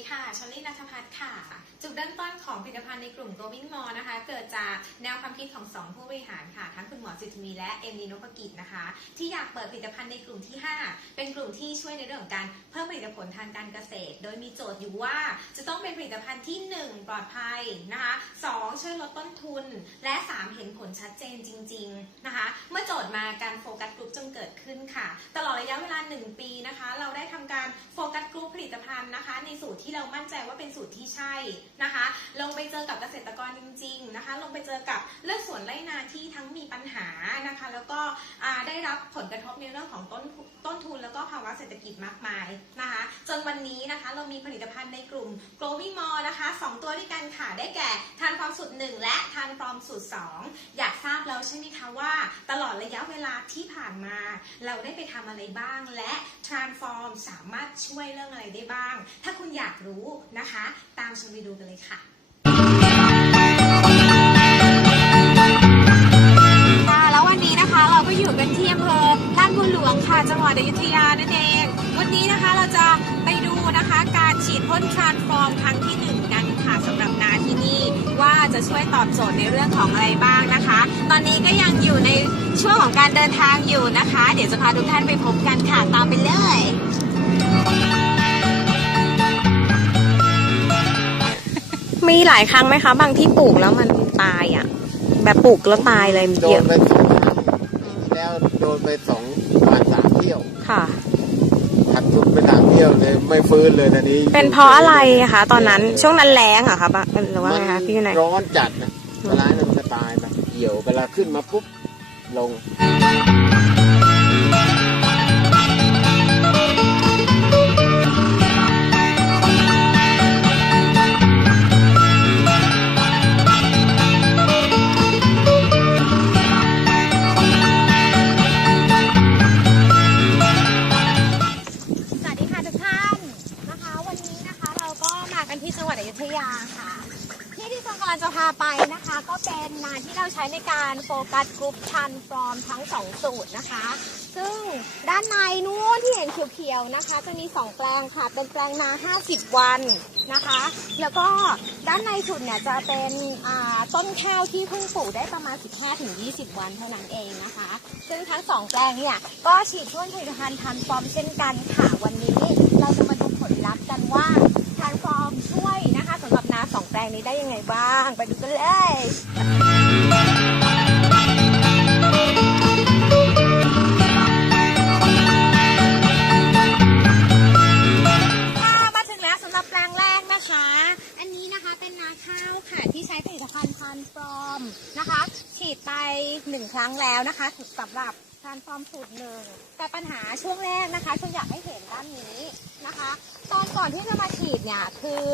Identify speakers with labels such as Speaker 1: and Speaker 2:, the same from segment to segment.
Speaker 1: วัสดีค่ะชอลลี่นัทพัฒน์ค่ะ จุดเริ่ม ลิตภัณฑ์ในกลุ่ม Growing More นะคะ เกิดจากแนวความคิดของ 2 ผู้บริหารค่ะ ทั้งคุณหมอสิทธมีและเอมนีนพกิจนะคะ ที่อยากเปิดผลิตภัณฑ์ในกลุ่มที่ 5 เป็นกลุ่มที่ช่วยในเรื่องของการเพิ่มผลิตผลทางการเกษตร โดยมีโจทย์อยู่ว่าจะต้องเป็นผลิตภัณฑ์ที่ 1 ปลอดภัยนะคะ2ช่วยลดต้นทุน และ 3 เห็นผลชัดเจนจริง ๆนะคะ เมื่อโจทย์มาการโฟกัสกลุ่มจึงเกิดขึ้นค่ะ ตลอดระยะเวลา 1 ปีนะคะ เราได้ทำการโฟกัสกลุ่มผลิตภัณฑ์นะคะ ในสูตรที่เรามั่นใจว่าเป็นสูตรที่ใช่นะคะลงไปไปเจอกับเกษตรกรจริง ๆนะคะ ลงไปเจอกับเลือดสวนไร่นาที่ทั้งมีปัญหานะคะ แล้วก็ได้รับผลกระทบในเรื่องของต้นต้นทุนแล้วก็ภาวะเศรษฐกิจมากมายนะคะ จนวันนี้นะคะเรามีผลิตภัณฑ์ในกลุ่ม Growing More นะคะสองตัวด้วยกันค่ะ ได้แก่ทานฟอร์มสูตร 1 และทานฟอร์มสูตร 2 อยากทราบแล้วใช่ไหมคะว่า ตลอดระยะเวลาที่ผ่านมา เราได้ไปทำอะไรบ้าง และ Transform สามารถช่วยเรื่องอะไรได้บ้าง ถ้าคุณอยากรู้นะคะ ตามชมไปดูกันเลยค่ะ
Speaker 2: อลาดบุญหลวงค่ะจังหวัดอยุธยานั่นเอง วันนี้นะคะเราจะไปดูนะคะการฉีดพ่นทรานส์ฟอร์มครั้งที่หนึ่งกันค่ะสำหรับนาที่นี่ว่าจะช่วยตอบโจทย์ในเรื่องของอะไรบ้างนะคะ ตอนนี้ก็ยังอยู่ในช่วงของการเดินทางอยู่นะคะ เดี๋ยวจะพาทุกท่านไปพบกันค่ะตามไปเลยมีหลายครั้งไหมคะ บางที่ปลูกแล้วมันตายอะ แบบปลูกแล้วตายเลยมี
Speaker 3: โด
Speaker 2: เย
Speaker 3: น
Speaker 2: อะ
Speaker 3: ไปสองครั้งแล้วโดนไปสองผ่านสาม เที่ยว
Speaker 2: ค่ะ
Speaker 3: ขัดทุนไปสามเที่ยวเลยไม่ฟื้นเลยตอนนี้
Speaker 2: เป็นเพราะอะไรอะคะตอนนั้นช่วงนั้นแรงเหรอะคะบะหรือว่าไงคะพี่วินัย
Speaker 3: ร้อนจัดนะเวลานั้นมันจะตายแบบเหี่ยวเวลาขึ้นมาปุ๊บลง
Speaker 2: ยาค่ะ ที่ที่จังกำลังจะพาไปนะคะ ก็เป็นงานที่เราใช้ในการโฟกัสกรุ๊ปชันฟอร์มทั้งสองสูตรนะคะ ซึ่งด้านในนู้นที่เห็นเขียวๆนะคะ จะมี 2 แปลงค่ะ เป็นแปลงนา 50 วันนะคะ แล้วก็ด้านในสุดเนี่ยจะเป็นต้นข้าวที่เพิ่งปลูกได้ประมาณ 15-20 วันเท่านั้นเองนะคะ ซึ่งทั้งสองแปลงเนี่ยก็ฉีดพ่นผลิตภัณฑ์ทันฟอร์มเช่นกันค่ะวันนี้เราจะมาดูผลลัพธ์กันว่าทันฟอร์มช่วยนะ แปลงนี้ได้ยังไงบ้าง ไปดูกันเลยค่ะมาถึงแล้วสำหรับแปลงแรกนะคะ อันนี้นะคะเป็นนาข้าวค่ะที่ใช้ผลิตภัณฑ์ทานฟอร์มนะคะ ฉีดไปหนึ่งครั้งแล้วนะคะสำหรับ การฟอร์มสูตรหนึ่งแต่ปัญหาช่วงแรกนะคะฉันอยากให้เห็นด้านนี้นะคะ ตอนก่อนที่จะมาฉีดเนี่ยคือ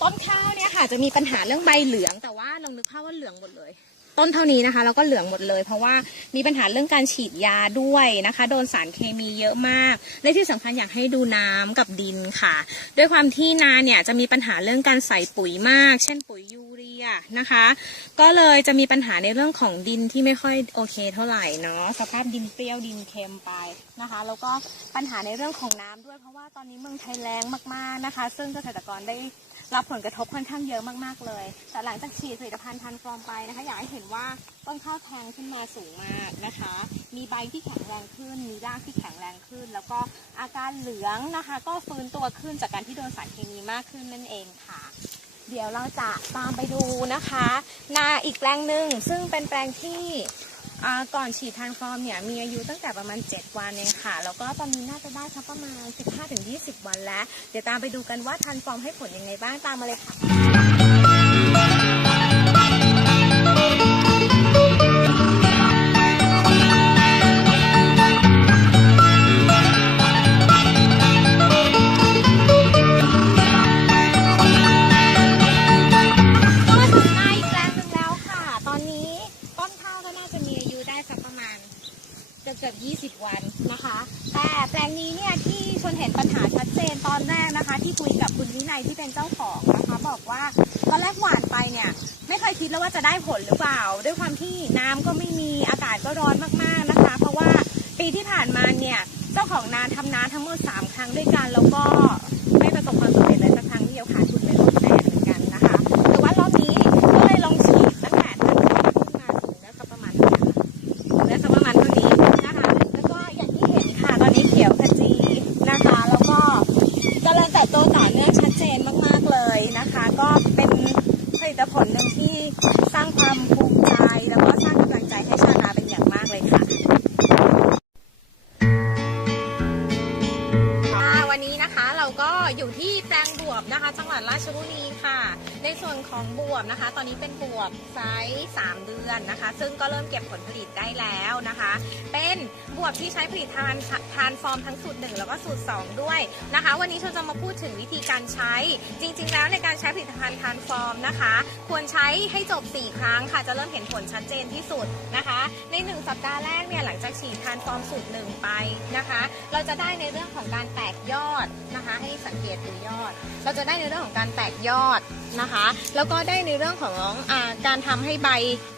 Speaker 2: ต้นข้าวเนี่ยค่ะจะมีปัญหาเรื่องใบเหลือง แต่ว่าลองนึกภาพว่าเหลืองหมดเลย ต้นเท่านี้นะคะแล้วก็เหลืองหมดเลย เพราะว่ามีปัญหาเรื่องการฉีดยาด้วยนะคะ โดนสารเคมีเยอะมาก และที่สำคัญอยากให้ดูน้ำกับดินค่ะ ด้วยความที่นาเนี่ยจะมีปัญหาเรื่องการใส่ปุ๋ยมาก เช่นปุ๋ยยูเรียนะคะ ก็เลยจะมีปัญหาในเรื่องของดินที่ไม่ค่อยโอเคเท่าไหร่เนาะสภาพดินเปรี้ยวดินเค็มไปนะคะ แล้วก็ปัญหาในเรื่องของน้ำด้วย เพราะว่าตอนนี้เมืองไทยแล้งมาก ๆนะคะ ซึ่งเกษตรกรได้ รับผลกระทบค่อนข้างเยอะมากๆเลย แต่หลังจากฉีดผลิตภัณฑ์ทันฟอร์มไปนะคะ อยากให้เห็นว่าต้นข้าวแทงขึ้นมาสูงมากนะคะ มีใบที่แข็งแรงขึ้น มีรากที่แข็งแรงขึ้น แล้วก็อาการเหลืองนะคะ ก็ฟื้นตัวขึ้นจากการที่โดนสารเคมีมากขึ้นนั่นเองค่ะ เดี๋ยวเราจะตามไปดูนะคะ นาอีกแปลงหนึ่งซึ่งเป็นแปลงที่ ก่อนฉีดทานฟอร์มเนี่ยมีอายุตั้งแต่ประมาณ 7 วันเองค่ะ แล้วก็ตอนนี้น่าจะได้สักประมาณ 15-20 วันแล้ว เดี๋ยวตามไปดูกันว่าทานฟอร์มให้ผลยังไงบ้างตามมาเลยค่ะ นะคะ ที่คุยกับคุณวินัยที่เป็นเจ้าของนะคะ บอกว่าตอนแรกหวานไปเนี่ย ไม่เคยคิดแล้วว่าจะได้ผลหรือเปล่า ด้วยความที่น้ำก็ไม่มีอากาศก็ร้อนมากๆนะคะ เพราะว่าปีที่ผ่านมาเนี่ยเจ้าของนาทำนาทั้งหมด3ครั้งด้วยกันแล้วก็ไม่ประสบความสำเร็จเลยสักครั้งเดียวค่ะ ในส่วนของบวบนะคะ ตอนนี้เป็นบวบไซส์3เดือนนะคะ ซึ่งก็เริ่มเก็บผลผลิตได้แล้วนะคะ เป็น บวบที่ใช้ผลิตทานทานฟอร์มทั้งสูตร 1 แล้วก็สูตร 2 ด้วยนะคะ วันนี้เราจะมาพูดถึงวิธีการใช้ จริง ๆ แล้วในการใช้ผลิตภัณฑ์ทานฟอร์มนะคะ ควรใช้ให้จบ 4 ครั้งค่ะ จะเริ่มเห็นผลชัดเจนที่สุดนะคะ ใน 1 สัปดาห์แรกเนี่ยหลังจากฉีดทานฟอร์มสูตร 1 ไปนะคะ เราจะได้ในเรื่องของการแตกยอดนะคะ ให้สังเกตดูยอด เราจะได้ในเรื่องของการแตกยอดนะคะ แล้วก็ได้ในเรื่องของอการทำให้ใบ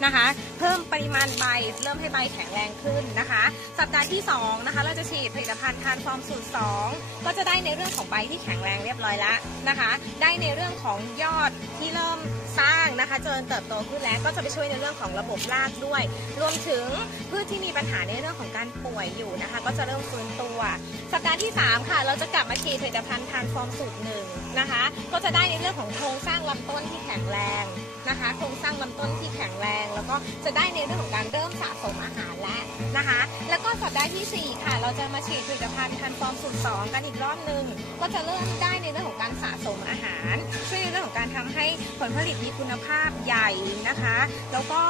Speaker 2: นะคะ เพิ่มปริมาณใบ เริ่มให้ใบแข็งแรงขึ้นนะคะสัปดาห์ที่ 2 นะคะ เราจะฉีดผลิตภัณฑ์ทานฟอร์มสูตร 2 ก็จะได้ในเรื่องของใบที่แข็งแรงเรียบร้อยแล้วนะคะ ได้ในเรื่องของยอดที่เริ่มสร้างนะคะเจริญเติบโตขึ้นแล้วก็จะไปช่วยในเรื่องของระบบรากด้วย รวมถึงพืชที่มีปัญหาในเรื่องของการป่วยอยู่นะคะ ก็จะเริ่มฟื้นตัว สัปดาห์ที่ 3 ค่ะ เราจะกลับมาฉีดผลิตภัณฑ์ทานฟอร์มสูตรหนึ่งนะคะ ก็จะได้ในเรื่องของโครงสร้างลำต้นที่แข็งแรง นะคะ โครงสร้างลำต้นที่แข็งแรง แล้วก็จะได้ในเรื่องของการเริ่มสะสมอาหารแล้วนะคะ แล้วก็สัปดาห์ทีสี่4 ค่ะ เราจะมาฉีดผลิตภัณฑ์ทานฟอร์มสูตร2กันอีกรอบหนึ่งก็จะเริ่มได้ในเรื่องของการสะสมอาหาร ช่วยในเรื่องของการทำให้ผลผลิตมีคุณภาพใหญ่นะคะ แล้วก็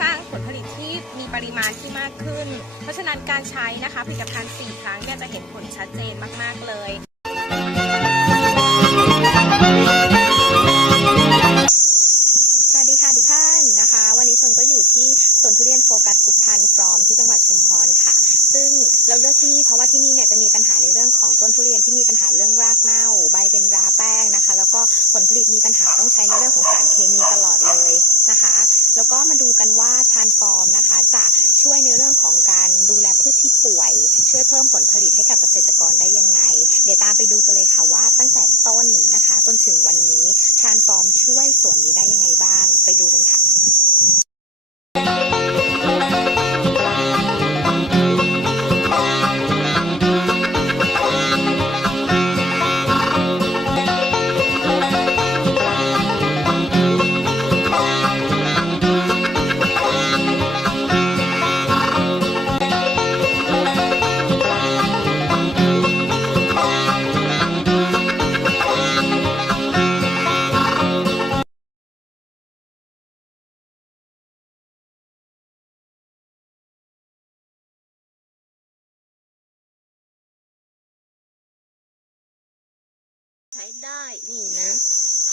Speaker 2: สร้างผลผลิตที่มีปริมาณที่มากขึ้น เพราะฉะนั้นการใช้นะคะผลิตภัณฑ์4ครั้งเนี่ยจะเห็นผลชัดเจนมาก ๆ เลยส ปพันฟรอมที่จังหวัดชุมพร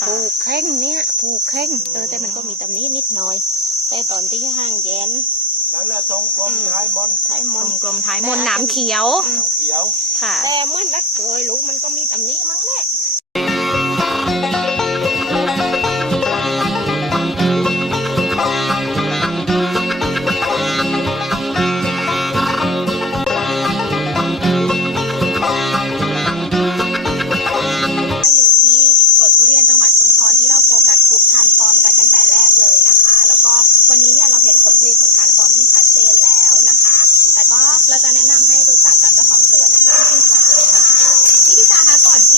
Speaker 2: ผูกแข้
Speaker 4: งเนี่ยผูกแข้งเออแต่มันก็มีตำหนี้นิดหน่อย แต่ตอนที่ห่างแยน
Speaker 3: นั่นแหละทรงกลมท้ายมอน
Speaker 4: ใช้ม
Speaker 2: กล
Speaker 4: น
Speaker 2: มกลมท้ายมนต์หนามเขียว
Speaker 3: น้ำเขียว
Speaker 2: ค่ะ
Speaker 4: แต่เมื่อนักโกยลูกมันก็มีตำหนี้มั้งแหละ
Speaker 2: เราจะแนะนำให้รู้จักกับเจ้าของสวนนะคะพี่จินฟาค่ะพี่จินฟาคะก่อนที่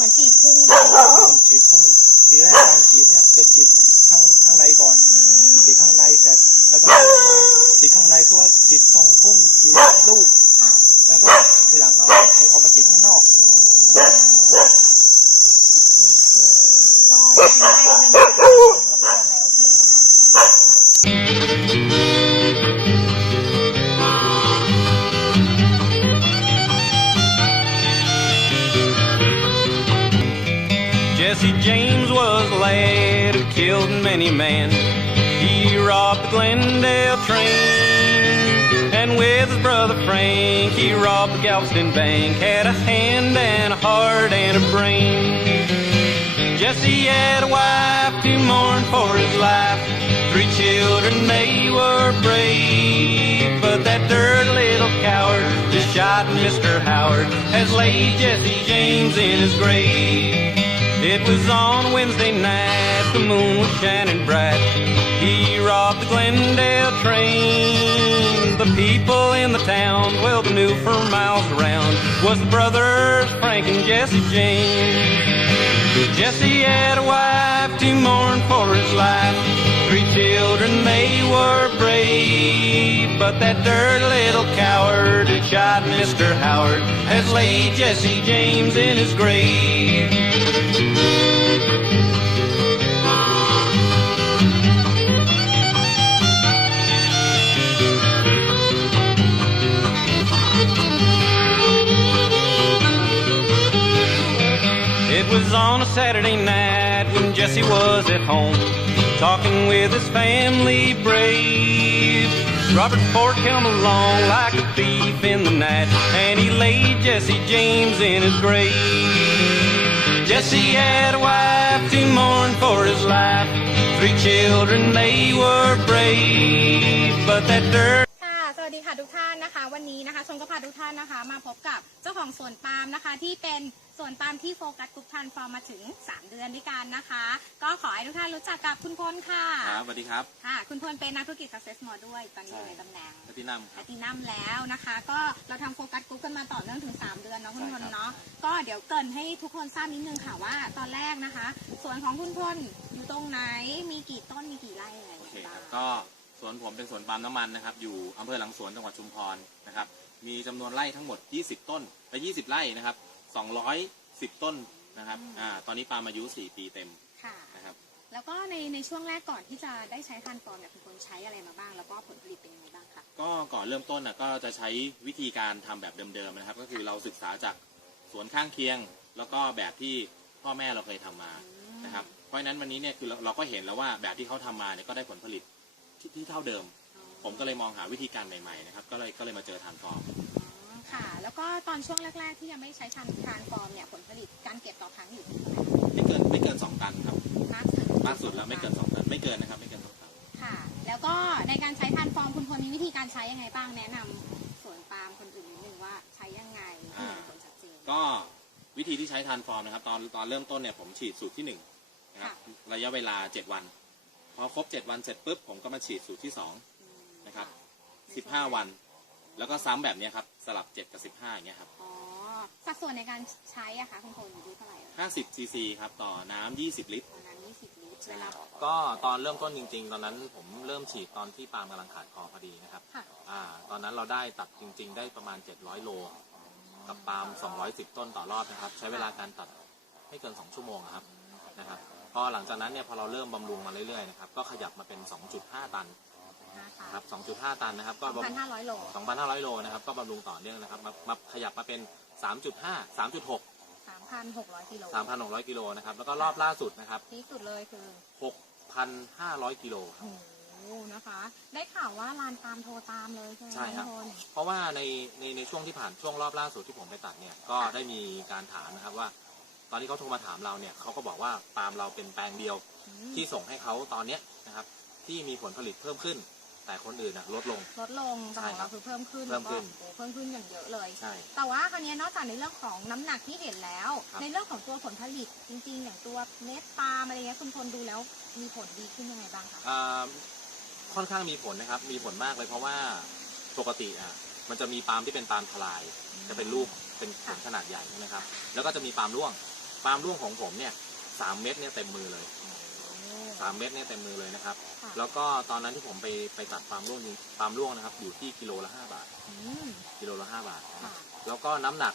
Speaker 2: มันฉีดพุ่งเลย ฉีดพุ่งทีแรกการฉ
Speaker 5: any man. He robbed the Glendale train. And with his brother Frank, he robbed the Galveston Bank. Had a hand and a heart and a brain. Jesse had a wife to mourn for his life. Three children, they were brave. But that dirty little coward just shot Mr. Howard has laid Jesse James in his grave. It was on Wednesday night, the moon was shining bright. He robbed the Glendale train. The people in the town, well, they knew for miles around, was the brothers Frank and Jesse James. Jesse had a wife to mourn for his life. Three children, they were brave. But that dirty little coward who shot Mr. Howard has laid Jesse James in his grave. It was on a Saturday night when Jesse was at home, talking with his family brave. Robert Ford came along like a thief in the night, and he laid Jesse James in his grave. Jesse had a wife to mourn for his life. Three children, they were brave, but that dirt.
Speaker 2: ค่ะ สวัสดีค่ะทุกท่านนะคะ วันนี้นะคะชมก็พาทุกท่านนะคะ มาพบกับเจ้าของสวนปาล์มนะคะ ที่เป็น สวนปาล์มที่โฟกัสกรุ๊ปทันฟอร์มมาถึง 3 เดือนด้วยกันนะคะ ก็ขอให้ทุกท่านรู้จักกับคุณพลค่ะ
Speaker 6: ครับสวัสดีครับ
Speaker 2: ค่ะคุณพลเป็นนักธุรกิจ success more ด้วยตอนนี้อยู่ในตำแหน่ง
Speaker 6: พัตินัมค
Speaker 2: แพ
Speaker 6: รับ
Speaker 2: ตตินัมแล้วนะคะ ก็เราทำโฟกัสกรุ๊ปกันมาต่อเนื่องถึง 3 เดือนเนาะคุณพล
Speaker 6: ใช่ครับ
Speaker 2: เนาะก็เดี๋ยวเกรินให้ทุกคนทราบนิดนึงค่ะว่าตอนแรกนะคะสวนของคุณพลอยู่ตรงไหนมีกี่ต้นมีกี่ไร่อะไรอย่าง
Speaker 6: โอเค
Speaker 2: เงี้ย
Speaker 6: ค
Speaker 2: บ้า
Speaker 6: รับ
Speaker 2: ง
Speaker 6: ก็สวนผมเป็นสวนปาล์มน้ำมันนะครับ อยู่อำเภอหลังสวนจังหวัดชุมพรนะครับ มีจำนวนไร่ทั้งหมด 20 ต้นและ20 ไร่นะครับ 210 ต้นนะครับอ่าตอนนี้ปาล์มอายุ 4 ปีเต็ม
Speaker 2: ค่ะ
Speaker 6: นะครับ
Speaker 2: แล้วก็ในในช่วงแรกก่อนที่จะได้ใช้ทันฟอร์มเนี่ยคุณพลใช้อะไรมาบ้าง แล้วก็ผลผลิตเป็นยังไงบ้างคะ
Speaker 6: ก็ก่อนเริ่มต้นน่ะก็จะใช้วิธีการทำแบบเดิมๆนะครับ ก็คือเราศึกษาจากสวนข้างเคียง แล้วก็แบบที่พ่อแม่เราเคยทำมานะครับเพราะฉะนั้นวันนี้เนี่ยคือเราเราก็เห็นแล้วว่าแบบที่เขาทำมาเนี่ยก็ได้ผลผลิตที่ที่เท่าเดิม ผมก็เลยมองหาวิธีการใหม่ๆนะครับก็เลยก็เลยมาเจอทานฟอร์ม
Speaker 2: อ๋อ ค่ะ แล้วก็ตอนช่วงแรก ๆ ที่ยังไม่ใช้ทันทานฟอร์มเนี่ยผลผลิตการเก็บต่อครั้งอยู่ที่
Speaker 6: ไม่เกินไม่เกินสองตันครับ
Speaker 2: มากสุด
Speaker 6: มากสุดแล้วไม่เกินสองตันไม่เกินนะครับไม่เกินสองตัน
Speaker 2: ค่ะ แล้วก็ในการใช้ทานฟอร์มคุณพลมีวิธีการใช้ยังไงบ้างแนะนำสวนปาล์มคนอื่นนิดนึงว่าใช้ยังไงที่เห็นผลชัดเจน
Speaker 6: ก็วิธีที่ใช้ทานฟอร์มนะครับ ตอนตอนเริ่มต้นเนี่ยผมฉีดสูตรที่หนึ่งนะครับ
Speaker 2: ค่ะ
Speaker 6: ระยะเวลาเจ็ดวัน พอครบเจ็ดวันเสร็จปุ๊บผมก็มาฉีดสูตรที่สอง
Speaker 2: อืม
Speaker 6: นะครับ สิบห้าวัน แล้วก็ซ้ำแบบเนี้ยครับสลับเจ็ดกับสิบห้าอย่างเงี้ยครับ
Speaker 2: อ๋อสัดส่วนในการใช้อะคะคุณพลอยู่ที่เท่าไหร่เอ่ย
Speaker 6: ห้าสิบซีซีครับต่อน้ำยี่สิบลิตร
Speaker 2: ประมาณ20ลิตรเวลา
Speaker 6: ก็ตอนเริ่มต้นจริง ๆ ตอนนั้นผมเริ่มฉีดตอนที่ปาล์มกำลังขาดคอพอดีนะครับ
Speaker 2: ค่ะ
Speaker 6: อ่าตอนนั้นเราได้ตัดจริง ๆ ได้ประมาณ 700 โล กับปาล์ม210 ต้นต่อรอบนะครับ ใช้เวลาการตัดไม่เกิน 2 ชั่วโมงครับนะครับพอหลังจากนั้นเนี่ยพอเราเริ่มบำรุงมาเรื่อยๆนะครับก็ขยับมาเป็น 2.5 ตัน
Speaker 2: นะคะ
Speaker 6: ครับ 2.5 ตันนะครับ ก็บำ
Speaker 2: 2,500 โล
Speaker 6: 2,500 โลนะครับ ก็บำรุงต่อเนื่องนะครับ มามาขยับมาเป็น 3.5 3.6
Speaker 2: 3,600 กิโล
Speaker 6: 3,600 กิโลนะครับ แล้วก็รอบล่าสุดนะครับ
Speaker 2: ที่สุดเลยคือ
Speaker 6: 6,500 กิโลครับ
Speaker 2: โอ้โหนะคะ ได้ข่าวว่าลานปาล์มโทรตามเลยใช่ไหม
Speaker 6: ใช่ครับ
Speaker 2: ณพล
Speaker 6: เพราะว่าในในในช่วงที่ผ่านช่วงรอบล่าสุดที่ผมไปตัดเนี่ยก็ได้มีการถามนะครับว่า ตอนที่เขาโทรมาถามเราเนี่ยเขาก็บอกว่าปาล์มเราเป็นแปลงเดียว
Speaker 2: อืม
Speaker 6: ที่ส่งให้เขาตอนเนี้ยนะครับ ที่มีผลผลิตเพิ่มขึ้น แต่คนอื่นนะลดลง
Speaker 2: ลดลงแต่ของเราคือเพิ่มขึ้น
Speaker 6: เพิ่มขึ้น
Speaker 2: แล้วก็โอ้โหเพิ่มขึ้นอย่างเยอะเลย
Speaker 6: ใช่
Speaker 2: แต่ว่าคราวนี้นอกจากในเรื่องของน้ำหนักที่เห็นแล้ว
Speaker 6: ครับ
Speaker 2: ในเรื่องของตัวผลผลิตจริง ๆ อย่างตัวเม็ดปาล์มอะไรเงี้ยคุณพลดูแล้วมีผลดีขึ้นยังไงบ้างคะ
Speaker 6: อ่าค่อนข้างมีผลนะครับ มีผลมากเลยเพราะว่าปกติอะมันจะมีปาล์มที่เป็นปาล์มทลาย จะเป็นลูกเป็นผลขนาดใหญ่ใช่ไหมครับ แล้วก็จะมีปาล์มร่วง ปาล์มร่วงของผมเนี่ยสามเม็ดเนี่ยเต็มมือเลย สามเม็ดเนี่ยเต็มมือเลยนะครับ
Speaker 2: ค่ะ
Speaker 6: แล้วก็ตอนนั้นที่ผมไปไปตัดปาล์มร่วงจริงปาล์มร่วงนะครับ อยู่ที่กิโลละห้าบาท
Speaker 2: อืม
Speaker 6: กิโลละห้าบาทนะครับ
Speaker 2: ค่ะ
Speaker 6: แล้วก็น้ำหนัก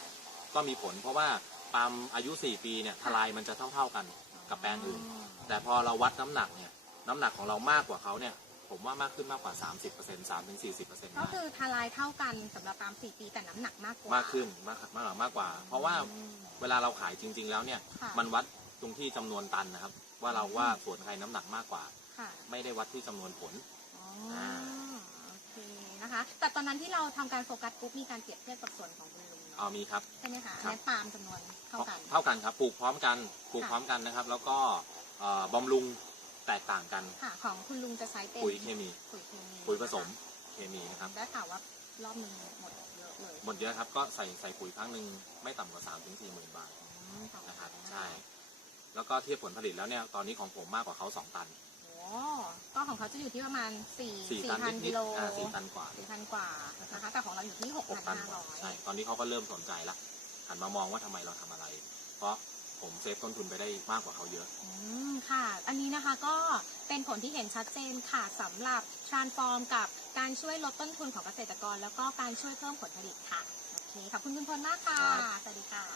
Speaker 6: ก็มีผล เพราะว่าปาล์มอายุ 4 ปีเนี่ยทลายมันจะเท่า ๆกันกับแปลงอื่น แต่พอเราวัดน้ำหนักเนี่ยน้ำหนักของเรามากกว่าเขาเนี่ยผมว่ามากขึ้นมากกว่า 30% 3ถึง40%
Speaker 2: ก็
Speaker 6: ได้
Speaker 2: คือทลายเท่ากันสำหรับปาล์มสี่ปีแต่น้ำหนักมากกว่ามา
Speaker 6: กขึ้นมากมากกว่ามากกว่า เพราะว่า
Speaker 2: อืม
Speaker 6: เวลาเราขายจริง ๆ แล้วเนี่ย
Speaker 2: ค่ะ
Speaker 6: มันวัดตรงที่จำนวนตันนะครับ ว่าเราว่าสวนใครน้ำหนักมากกว่า
Speaker 2: ค่ะ
Speaker 6: ไม่ได้วัดที่จำนวนผล
Speaker 2: อ๋อโอเคนะคะ แต่ตอนนั้นที่เราทำการโฟกัสกรุ๊ปมีการเปรียบเทียบกับส่วนของคุณลุง
Speaker 6: เอา
Speaker 2: เนาะ
Speaker 6: มีครับ
Speaker 2: ใช่ไหมคะ
Speaker 6: ครับ
Speaker 2: เน้นปาล์มจำนวนเท่ากัน
Speaker 6: เท่ากันครับปลูกพร้อมกันปลูก
Speaker 2: ค่ะ
Speaker 6: พร้อมกันนะครับ แล้วก็เอ่อบำรุงแตกต่างกัน
Speaker 2: ค่ะ ของคุณลุงจะใช้เป็น
Speaker 6: ปุ๋ยเคมี
Speaker 2: ปุ๋ยเคมี
Speaker 6: ปุ๋ยผสม
Speaker 2: นะ
Speaker 6: เคมีนะครับ
Speaker 2: คะได้ข่าวว่ารอบหนึ่งหมดเยอะเลย
Speaker 6: หมดเยอะครับก็ใส่ใส่ปุ๋ยครั้งหนึ่งไม่ต่ำกว่า3ามถึงสี่หมื่นบาท
Speaker 2: อืมต่อ
Speaker 6: นะครับ
Speaker 2: ไปนะะ
Speaker 6: ใช่ แล้วก็เทียบผลผลิตแล้วเนี่ยตอนนี้ของผมมากกว่าเขาสองตัน
Speaker 2: โอ้ก็ของเขาจะอยู่ที่ประมาณสี่
Speaker 6: สี่
Speaker 2: สี่
Speaker 6: ตัน
Speaker 2: พัน
Speaker 6: นิ
Speaker 2: กิ
Speaker 6: ด
Speaker 2: โล
Speaker 6: ๆอ่าสี่ตันกว่า
Speaker 2: สี่พันกว่านะคะ แต่ของเราอยู่ที่หก
Speaker 6: หก
Speaker 2: พั
Speaker 6: ตั
Speaker 2: น
Speaker 6: น
Speaker 2: ห้าก
Speaker 6: ว่า
Speaker 2: ร้อย
Speaker 6: ใช่ ตอนนี้เขาก็เริ่มสนใจละหันมามองว่าทำไมเราทำอะไร เพราะผมเซฟต้นทุนไปได้มากกว่าเขาเยอะ
Speaker 2: อืมค่ะ อันนี้นะคะก็เป็นผลที่เห็นชัดเจนค่ะสำหรับ transform กับการช่วยลดต้นทุนของเกษตรกร แล้วก็การช่วยเพิ่มผลผลิตค่ะ โอเค ขอบคุณคุณพลมากค่ะ
Speaker 6: ครับ
Speaker 2: สวัสดีค่ะ